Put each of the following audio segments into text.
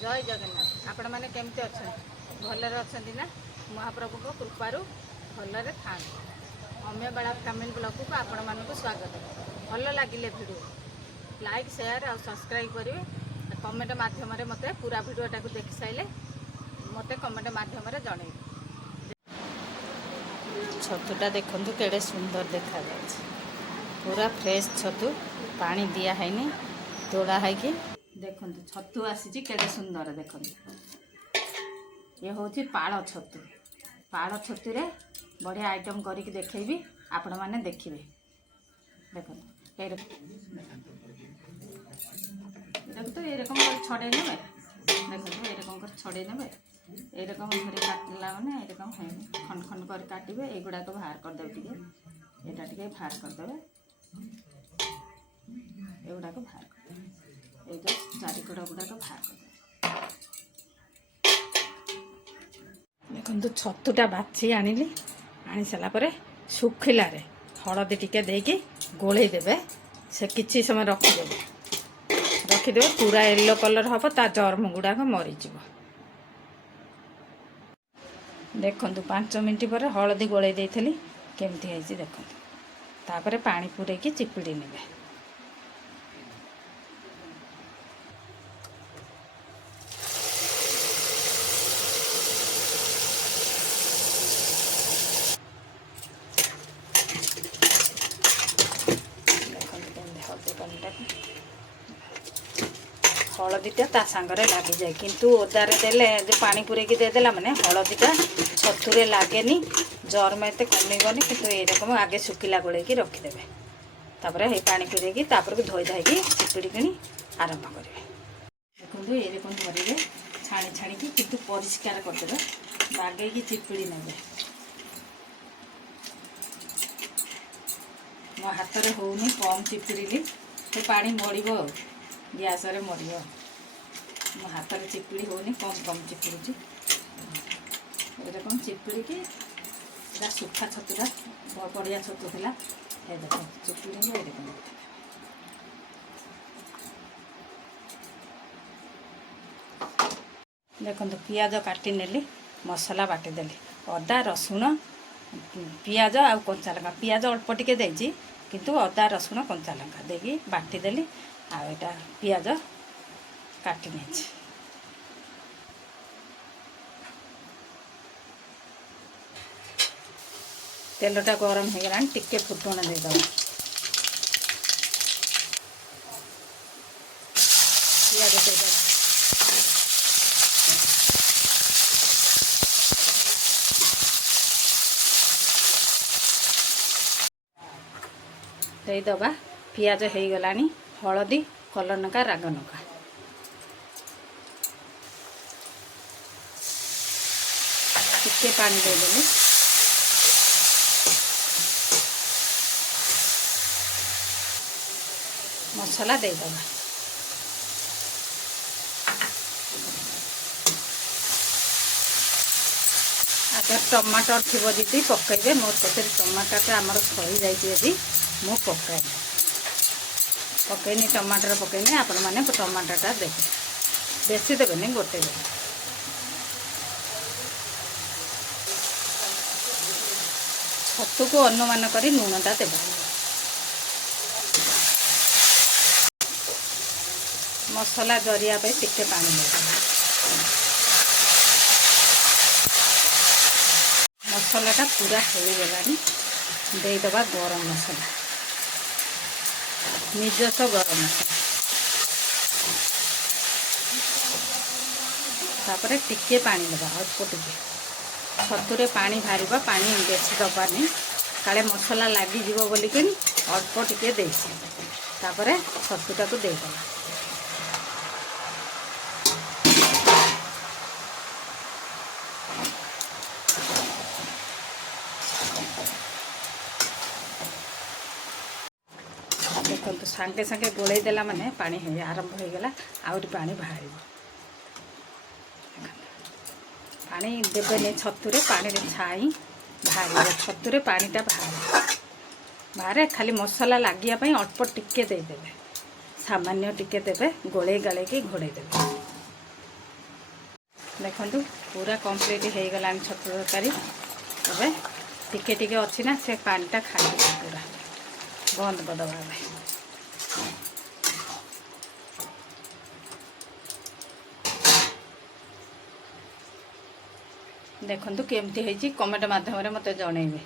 जय जगन्नाथ। आपण मैंने केमती अच्छा भलरे अच्छा ना महाप्रभु को कृपारू भलरे था। अम्य बेला फैमिली ब्लॉग को आपण मानक स्वागत। भल लगिले वीडियो लाइक शेयर और सब्सक्राइब करेंगे। कमेंट मध्यम मत पूरा वीडियोटा को देखि सारे मत कमेंट मध्यम जन। छतुटा देखु केड़े सुंदर देखा जाए। पूरा फ्रेश छतु पानी दिया है तोड़ा है कि देखु छतु आसी केड़े सुंदर। देखु ये हूँ पाड़ छतु। पाड़ छतु रे बढ़िया आइटम करके देखेबी आपण मैंने देखिए। देखो देखो तो ये छड़े ने देखो ये छड़े ने ये घरे काटला मैंने ये खंड खंड कर काटे युड़ाक बाहर करदे टे ये बाहर करदे युड़ाक बाहर कर ये चारिकड़ गुड़ाक बाहर कर। देखो छतुटा बाछी आनिली आनी सारापर सुखिल हलदी टिके देकी गोले देवे से किछि समय रखिदेवे पूरा येलो कलर हम ता चर्म गुड़ाक मरीज। देखु 5 मिनट पर हलदी गोले देली केमती है देखो। तापर पानी पूरेकी चिपुड़ी नेबे। हलदीटा ता सांगरे लगी जाए किंतु ओदारे देले पानी पूरेकी देदेला माने हलदीटा छतुरे लागेनी जर्म एत कमिबनी। किंतु ये रकम आगे सुखिला गोले की रखिदेवे तापर ये पानी पूरेकी तापर को धोई धाई चिपुड़ी आरंभ करेंगे। देखो ये धरिए छाणी छाणी किंतु परिष्कार करदेवे बागेकी चिपुड़ी नेबे। मो हाथ में होनी कम चिपुड़ी से पानी मड़ो गैस रे मड़ो। मो हाथ में चिपुड़ी होनी कम कम चिपुड़ी एरकम चिपुड़ी की सुखा छतुटा बढ़िया छतु था ये देख चिपुड़ी एरकम देखो पियाज काटी नेली मसला बाटीदेली अदा रसुण पियाज आ कंचा लंका पियाज अल्प टिके देछि किंतु अदा रसुण कंचा लंका देकी बाटीदेली आ एटा पियाज काटी नेछि। तेलटा गरम हो गला टिके फुटण देदेव पियाज देदबा पियाज हो गलानी हलदी कलर नका राग नका टिके पानी देदेली मसला देदबा। आगे टमाटर थी दीदी पकईबे मोर कते टमाटर आमर सही जाइए मु पकईनी टमाटर पकईनी आपण मैंने टमाटरटा देखे बेसी देवेनि गोटे देवे। छतु को अनुमान करी लुणटा देव मसला जरिया पे टिके पानी देव मसलाटा पूरा हो गलानी देदबा गरम मसला निजस्व गरम मसला तापर टिके पानी देवा अल्प टिके छतुरे पानी बाहर पानी बेसी दबानी काले मसला लगिज बोलिक अल्प टिके देसी तापर छतुटा को देदेवा। देखो सांगे सांगे गोले देला माने पानी है आरंभ हो गला आउरी पानी बाहर पानी देवे छतुरे पानी छाई बाहर छतुरे पानीटा बाहर बाहर खाली मसला लगिया अल्प टिके देदेवे सामान्य टिके देवे गोले गाले की घोड़े देवे देखु पूरा कंप्लीट हो गला छतु तरकारी तबे टिके टिके अच्छी ना से पानीटा खाई पूरा बंद करदे देखु केमती है कमेंट मध्यम मत जनइबे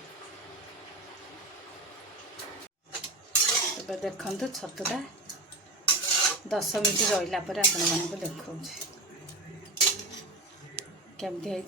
देखु छतुटा 10 मिनट रहा पर आपण देखा केमती है।